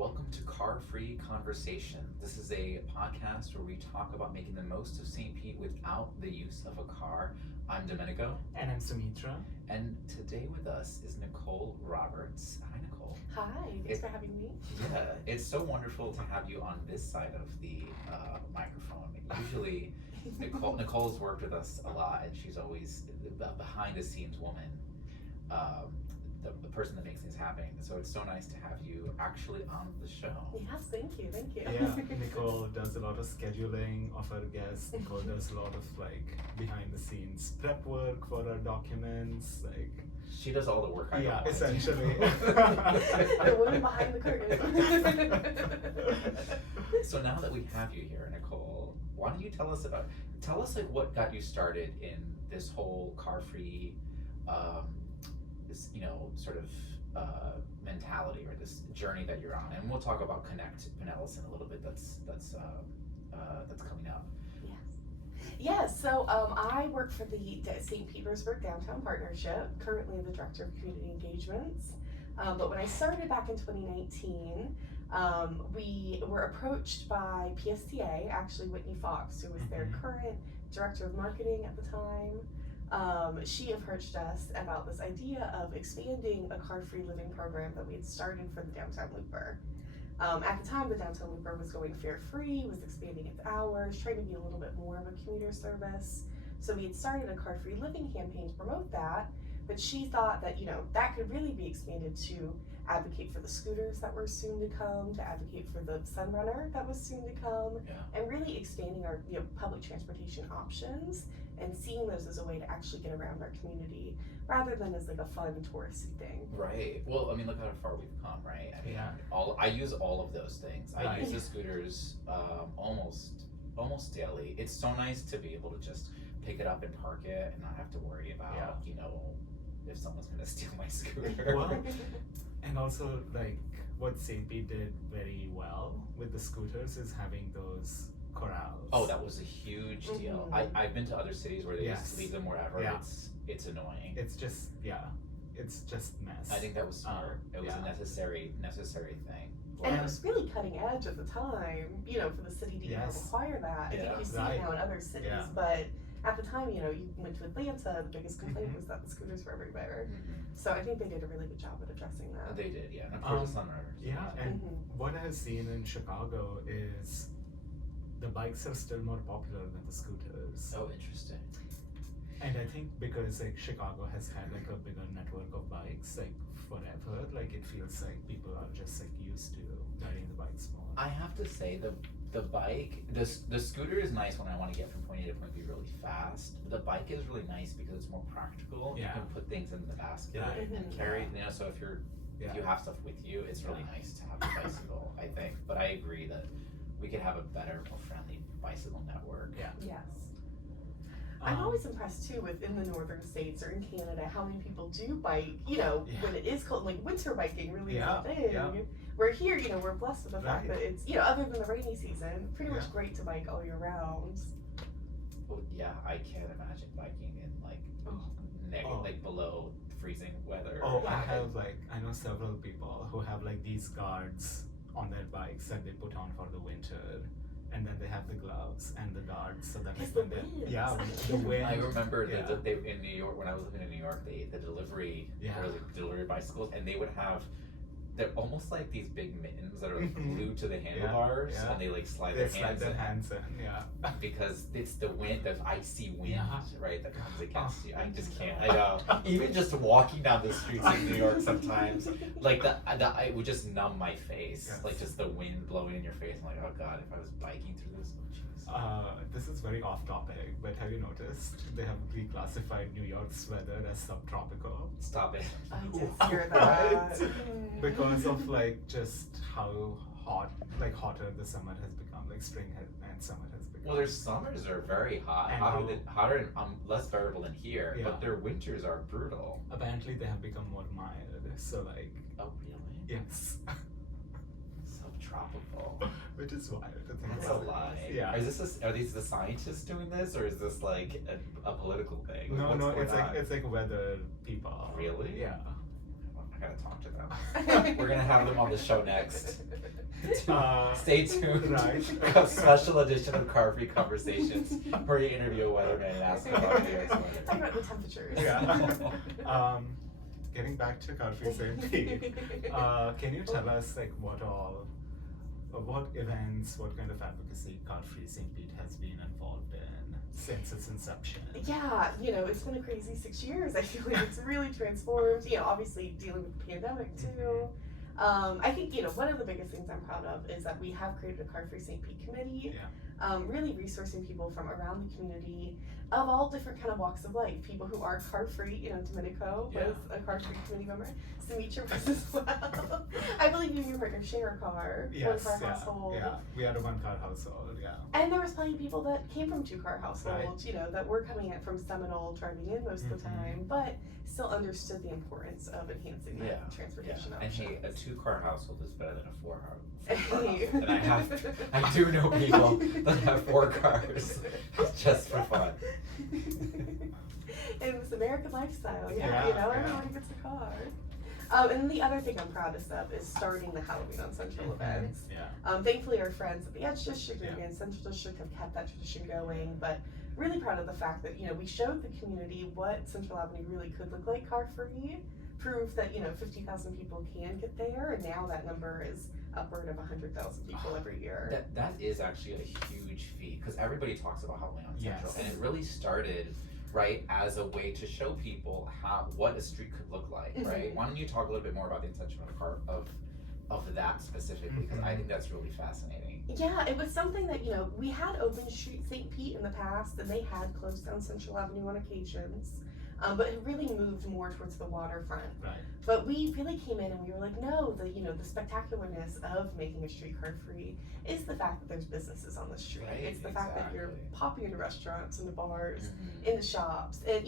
Welcome to Car-Free Conversation. This is a podcast where we talk about making the most of St. Pete without the use of a car. I'm Dominico. And I'm Saumitra. And today with us is Nicole Roberts. Hi, Nicole. Hi, thanks for having me. Yeah, it's so wonderful to have you on this side of the microphone. Usually, Nicole's worked with us a lot, and she's always the behind-the-scenes woman. The person that makes things happen. So it's so nice to have you actually on the show. Yes, thank you. Yeah, Nicole does a lot of scheduling of her guests. Nicole does a lot of behind the scenes prep work for her documents. She does all the work. Yeah, essentially. The woman behind the curtain. So now that we have you here, Nicole, why don't you tell us what got you started in this whole car-free mentality or this journey that you're on, and we'll talk about Connect Pinellas in a little bit. That's coming up. Yes. So I work for the St. Petersburg Downtown Partnership. Currently, the director of community engagements. But when I started back in 2019, we were approached by PSTA, actually Whitney Fox, who was their current director of marketing at the time. She approached us about this idea of expanding a car-free living program that we had started for the Downtown Looper. At the time, the Downtown Looper was going fare-free, was expanding its hours, trying to be a little bit more of a commuter service. So we had started a car-free living campaign to promote that, but she thought that, that could really be expanded to advocate for the scooters that were soon to come, to advocate for the Sunrunner that was soon to come, and really expanding our public transportation options and seeing those as a way to actually get around our community rather than as a fun touristy thing. Right. Well, I mean, look how far we've come, right? I mean, I use all of those things. I use the scooters almost daily. It's so nice to be able to just pick it up and park it and not have to worry about, if someone's gonna steal my scooter. Well, and also what St. Pete did very well with the scooters is having those corrals. Oh, that was a huge deal. I've been to other cities where they just leave them wherever. It's annoying. It's just mess. I think that was smart. It was a necessary thing. And it was really cutting edge at the time, for the city to even require that. I think you see it now in other cities, but at the time, you went to Atlanta, the biggest complaint was that the scooters were everywhere. So I think they did a really good job at addressing that. They did, yeah. And of course, the Sunrunners. Yeah, and what I've seen in Chicago is the bikes are still more popular than the scooters. Oh, interesting. And I think because Chicago has had a bigger network of bikes forever, it feels like people are just used to riding the bikes more. I have to say the bike, the scooter is nice when I want to get from point A to point B really fast. The bike is really nice because it's more practical. You can put things in the basket and carry. So if you have stuff with you, it's really nice to have a bicycle, I think. But I agree that we could have a better, more friendly bicycle network. Yes. I'm always impressed too within the northern states or in Canada how many people do bike, when it is cold, winter biking really is a thing. We're here, we're blessed with the fact that it's, other than the rainy season, pretty much great to bike all year round. Well, yeah, I can't imagine biking in below freezing weather. Oh, I know several people who have these guards on their bikes that they put on for the winter, and then they have the gloves and the guards so that the wind. I remember that they in New York, when I was living in New York, the delivery delivery bicycles, and they would have, they're almost like these big mittens that are glued to the handlebars, and they slide their hands in. Because it's the wind, the icy wind, right, that comes against you. I just can't. I know. Even just walking down the streets of New York sometimes, it would just numb my face. Just the wind blowing in your face. I'm like, oh God, if I was biking through this, this is very off topic, but have you noticed they have reclassified New York's weather as subtropical? Stop it. I did hear that. Because of just how hotter the summer has become, spring and summer has become. Well, their summers are very hot, hotter and less variable than here, but their winters are brutal. Apparently they have become more mild, so Oh, really? Yes. Subtropical. Which is wild to think That's about. a lie. Yeah. Are these the scientists doing this, or is this a political thing? No, it's weather people. Really? Yeah. I gotta talk to them. We're gonna have them on the show next. Stay tuned. Right. A special edition of Car Free Conversations where you interview a weatherman and ask him about the Talk about the temperatures. Yeah. Getting back to Car Free St. Pete, can you tell us like what events, what kind of advocacy Car Free St. Pete has been involved in since its inception? Yeah, it's been a crazy 6 years. I feel like it's really transformed. Obviously dealing with the pandemic too. I think, one of the biggest things I'm proud of is that we have created a Car Free St. Pete committee, really resourcing people from around the community of all different kind of walks of life. People who are car free, Dominico was a car free committee member. Saumitra was as well. I believe you and your partner share a car, one car household. Yeah, we had a one-car household, yeah. And there was plenty of people that came from two-car households, that were coming in from Seminole, driving in most of the time, but still understood the importance of enhancing that transportation options. And hey, a two-car household is better than a four-car household. And I do know people that have 4 cars just for fun. In this American lifestyle, everyone gets a car. And the other thing I'm proudest of is starting the Halloween on Central events. Thankfully, our friends at the Edge District and Central District have kept that tradition going, but really proud of the fact that, we showed the community what Central Avenue really could look like car-free, proved that, 50,000 people can get there, and now that number is upward of 100,000 people every year. That is actually a huge feat, because everybody talks about Halloween on Central, and it really started as a way to show people what a street could look like, right? Why don't you talk a little bit more about the intention of that specifically, because I think that's really fascinating. Yeah, it was something that, we had Open Street St. Pete in the past, and they had closed down Central Avenue on occasions, but it really moved more towards the waterfront. Right. But we really came in and we were like, no, the spectacularness of making a street car free is the fact that there's businesses on the street. Right, it's the fact that you're popping into restaurants, into bars, into shops, and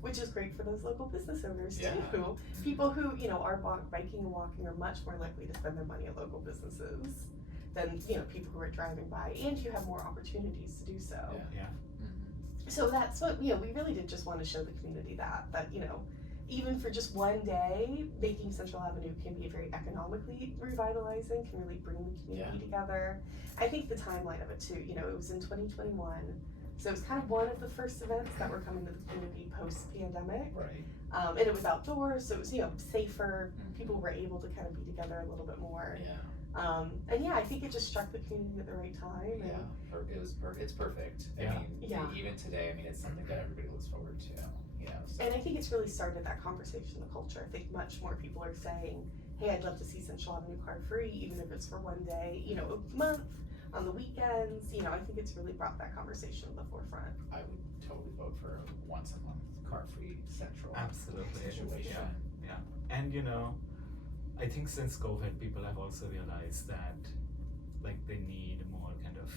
which is great for those local business owners too. People who are biking and walking are much more likely to spend their money at local businesses than people who are driving by, and you have more opportunities to do so. So that's what we really did just want to show the community that even for just one day, making Central Avenue can be very economically revitalizing, can really bring the community together. I think the timeline of it too, it was in 2021, so it was kind of one of the first events that were coming to the community post-pandemic. Right. And it was outdoors, so it was safer. People were able to kind of be together a little bit more. And I think it just struck the community at the right time. It's perfect. I mean, even today, it's something that everybody looks forward to. So. And I think it's really started that conversation in the culture. I think much more people are saying, hey, I'd love to see Central Avenue car free, even if it's for one day, a month, on the weekends. I think it's really brought that conversation to the forefront. I would totally vote for a once a month car free Central situation. Yeah. And I think since COVID, people have also realized that they need more kind of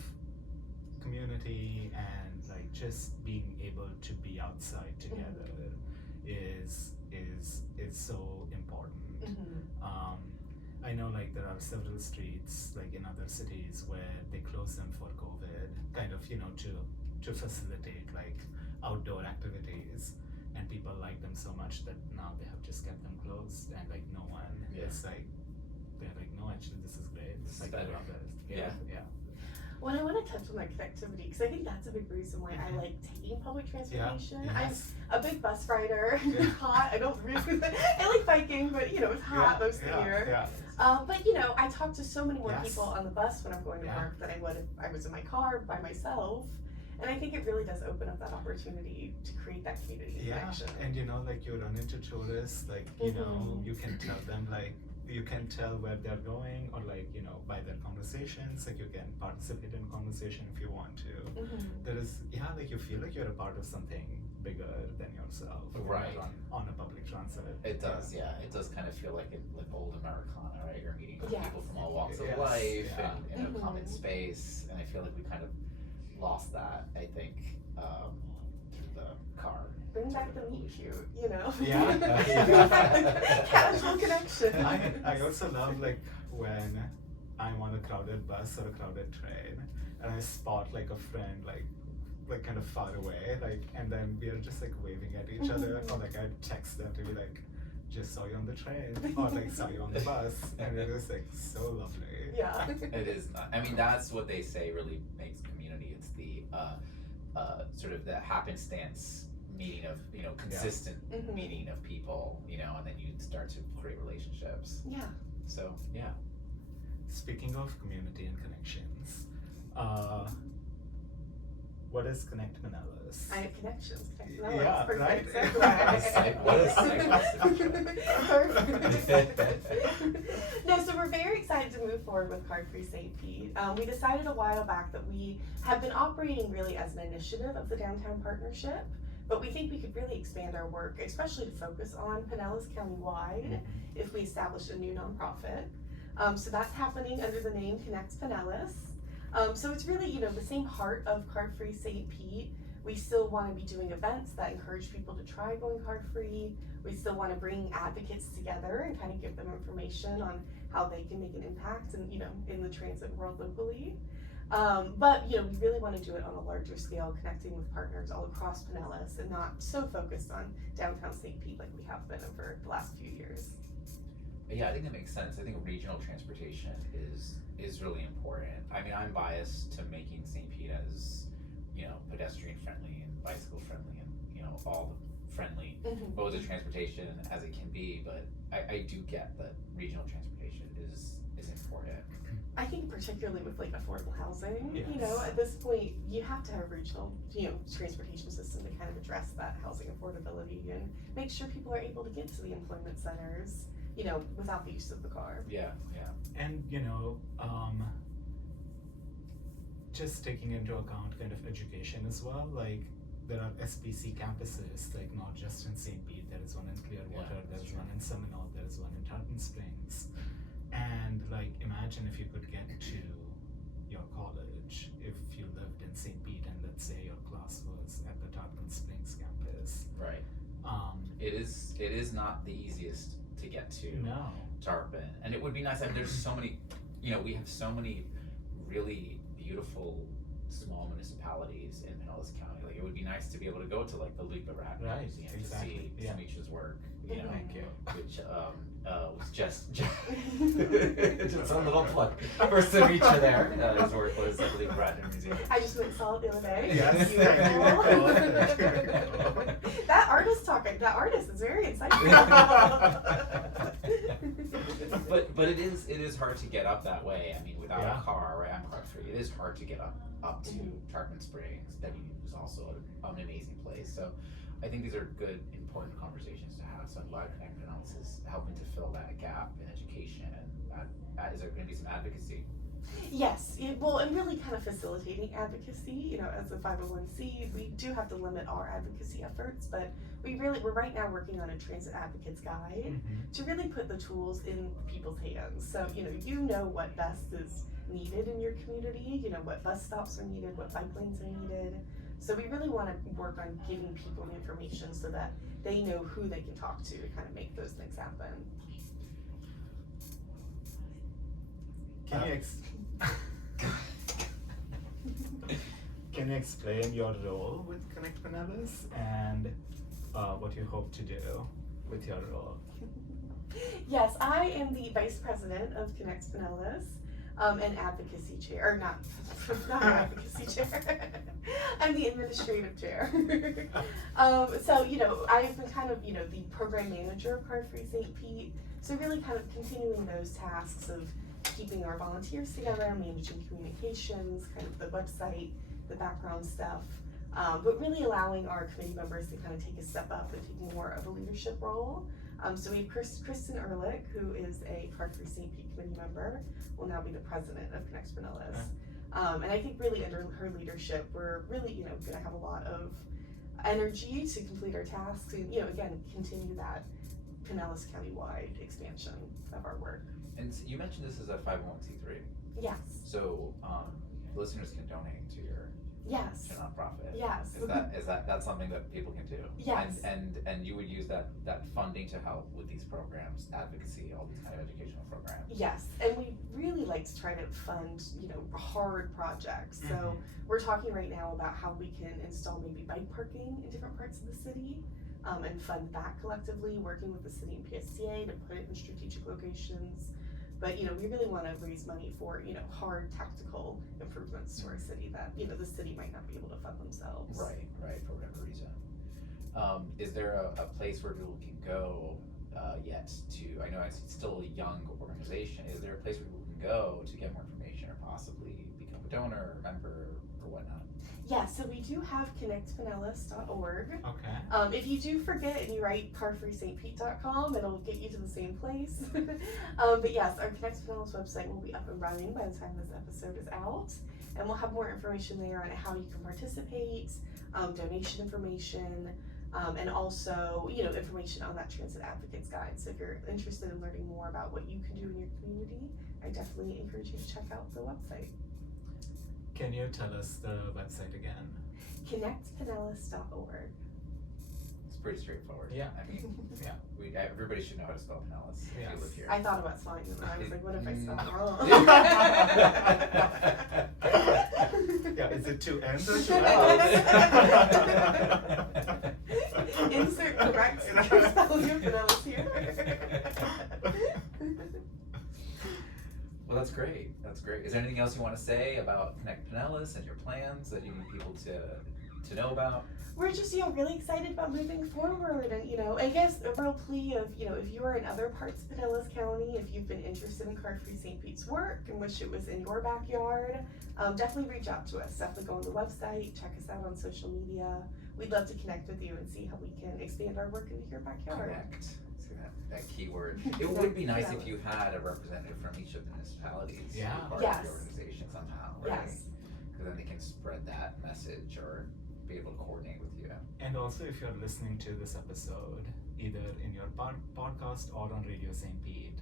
community, and just being able to be outside together is so important. I know there are several streets in other cities where they close them for COVID, kind of to facilitate outdoor activities, and people like them so much that now they have just kept them closed, and no one is they're no, actually this is great. This is better. Yeah. Well, I want to touch on that connectivity, because I think that's a big reason why I like taking public transportation. Yes. I'm a big bus rider. It's hot. I don't really. I like biking, but it's hot most of the year. But I talk to so many more people on the bus when I'm going to work than I would if I was in my car by myself. And I think it really does open up that opportunity to create that community connection. And you run into tourists, you can tell them you can tell where they're going, or by their conversations, you can participate in conversation if you want to. There is you feel like you're a part of something bigger than yourself, right? On a public transit. It does, it does kind of feel like old Americana, right? You're meeting people from all walks of Yes. life and in a common space, and I feel like we kind of lost that, I think, through the car. Bring back the meet cute, Yeah. Casual connection. I also love when I'm on a crowded bus or a crowded train, and I spot a friend kind of far away, and then we are just waving at each other, or I text them to be just saw you on the train or like saw you on the bus, and it was like so lovely. Yeah. It is not, I mean, that's what they say really makes community. It's the sort of the happenstance meeting of, you know, consistent meeting of people, you know, and then you start to create relationships. Yeah. So, yeah. Speaking of community and connections, what is Connect Pinellas? I have connections. Yeah, right. What a segue. No, so we're very excited to move forward with Card Free St. Pete. We decided a while back that we have been operating really as an initiative of the Downtown Partnership, but we think we could really expand our work, especially to focus on Pinellas countywide, if we establish a new nonprofit. So that's happening under the name Connect Pinellas. So it's really, you know, the same heart of Card Free St. Pete. We still want to be doing events that encourage people to try going card free. We still want to bring advocates together and kind of give them information on how they can make an impact and, you know, in the transit world locally. But, you know, we really want to do it on a larger scale, connecting with partners all across Pinellas and not so focused on downtown St. Pete like we have been over the last few years. Yeah, I think that makes sense. I think regional transportation is really important. I mean, I'm biased to making St. Pete as, you know, pedestrian friendly and bicycle friendly and, you know, all the friendly modes of transportation as it can be, but I do get that regional transportation is important. I think particularly with like affordable housing, Yes. you know, at this point you have to have a regional, you know, transportation system to kind of address that housing affordability and make sure people are able to get to the employment centers, you know, without the use of the car. Yeah. And you know, just taking into account kind of education as well, like there are SPC campuses, like not just in St. Pete, there is one in Clearwater, there is one in Seminole, there is one in Tarpon Springs. And like imagine if you could get to your college if you lived in St. Pete and let's say your class was at the Tarpon Springs campus. Right. It is not the easiest to get to Tarpon, and it would be nice. I mean, there's so many, you know, we have so many really beautiful small municipalities in Pinellas County. Like, it would be nice to be able to go to like the Luca Radner Museum to see Saumitra's work. You know, which was just a little plug for Saumitra there. His work was at the Luca Radner Museum. I just went and saw it the other day. Yes. That artist is very exciting. But it is hard to get up that way. I mean, without a car, right? I'm car free. It is hard to get up to Tarpon Springs. WU is also an amazing place. So I think these are good, important conversations to have. So I'm glad Connect Pinellas is helping to fill that gap in education. And is there going to be some advocacy? Yes, and really kind of facilitating advocacy. You know, as a 501c, we do have to limit our advocacy efforts, but we're right now working on a transit advocates guide to really put the tools in people's hands. So, you know what best is needed in your community, you know, what bus stops are needed, what bike lanes are needed. So we really want to work on giving people the information so that they know who they can talk to kind of make those things happen. Can you explain your role with Connect Pinellas and what you hope to do with your role? Yes, I am the Vice President of Connect Pinellas and Advocacy Chair, or not Advocacy Chair. I'm the Administrative Chair. So, I've been kind of, the Program Manager of Card Free St. Pete. So really kind of continuing those tasks of keeping our volunteers together, managing communications, kind of the website, the background stuff, but really allowing our committee members to kind of take a step up and take more of a leadership role. So we have Kristen Ehrlich, who is a Card Free St. Pete committee member, will now be the president of Connect Pinellas. And I think really under her leadership, we're really, going to have a lot of energy to complete our tasks and, again, continue that Pinellas County-wide expansion of our work. And so you mentioned this is a 501c3. Yes. So listeners can donate to your nonprofit. Yes. That's something that people can do. Yes. And you would use that funding to help with these programs, advocacy, all these kind of educational programs. Yes, and we really like to try to fund, hard projects. So we're talking right now about how we can install maybe bike parking in different parts of the city. and fund that collectively, working with the city and PSCA to put it in strategic locations. But, you know, we really want to raise money for, you know, hard tactical improvements to our city that, you know, the city might not be able to fund themselves. Right, for whatever reason. Is there a place where people can go yet to, I know it's still a young organization, is there a place where people can go to get more information or possibly become a donor or member or whatnot? Yeah, so we do have connectpinellas.org. Okay. If you do forget and you write carfreestpete.com, it'll get you to the same place. But yes, our Connect Pinellas website will be up and running by the time this episode is out. And we'll have more information there on how you can participate, donation information, and also, you know, information on that Transit Advocates Guide. So if you're interested in learning more about what you can do in your community, I definitely encourage you to check out the website. Can you tell us the website again? Connectpinellas.org. It's pretty straightforward. Yeah. I mean, yeah, everybody should know how to spell Pinellas if you live here. I thought about spelling it, and I was like, what if I spell it wrong? Yeah, is it two N's or two L's? Insert correct spelling of Pinellas here. Well, that's great. That's great. Is there anything else you want to say about Connect Pinellas and your plans that you need people to know about? We're just, you know, really excited about moving forward, and, you know, I guess a real plea of, you know, if you are in other parts of Pinellas County, if you've been interested in Car Free St. Pete's work and wish it was in your backyard, definitely reach out to us. Definitely go on the website, check us out on social media. We'd love to connect with you and see how we can expand our work into your backyard. Connect. See that key word. It would be nice if you had a representative from each of the municipalities Yeah. be part Yes. of the organization somehow, right? Yes. Because then they can spread that message or be able to coordinate with you. And also, if you're listening to this episode, either in your podcast or on Radio St. Pete,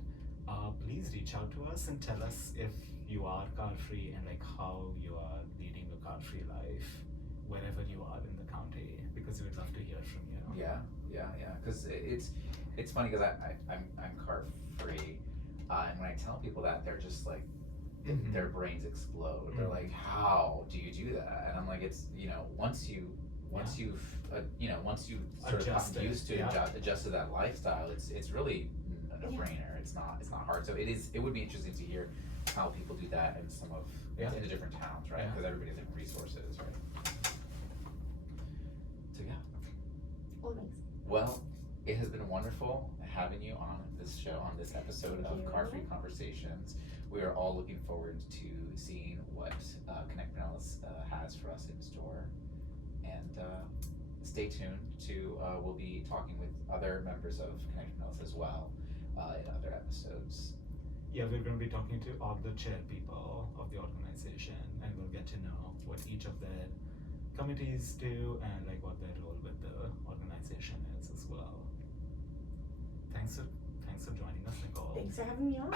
please reach out to us and tell us if you are car-free and like how you are leading a car-free life wherever you are in the county, because we'd love to hear from you. Yeah. Because it's funny because I'm car free, and when I tell people that, they're just like, their brains explode. They're like, how do you do that? And I'm like, it's, you know, once you've sort of gotten used to adjust to that lifestyle, it's really a no-brainer. It's not hard. So it would be interesting to hear how people do that in some of in the different towns, right? Because everybody has different resources, right? So yeah. Well, it has been wonderful having you on this show, on this episode of Car Free Conversations. We are all looking forward to seeing what Connect Pinellas has for us in store. And stay tuned to, we'll be talking with other members of Connect Pinellas as well in other episodes. Yeah, we're going to be talking to all the chair people of the organization, and we'll get to know what each of their committees do and like what their role with the organization is as well. Thanks for joining us, Nicole. Thanks for having me on.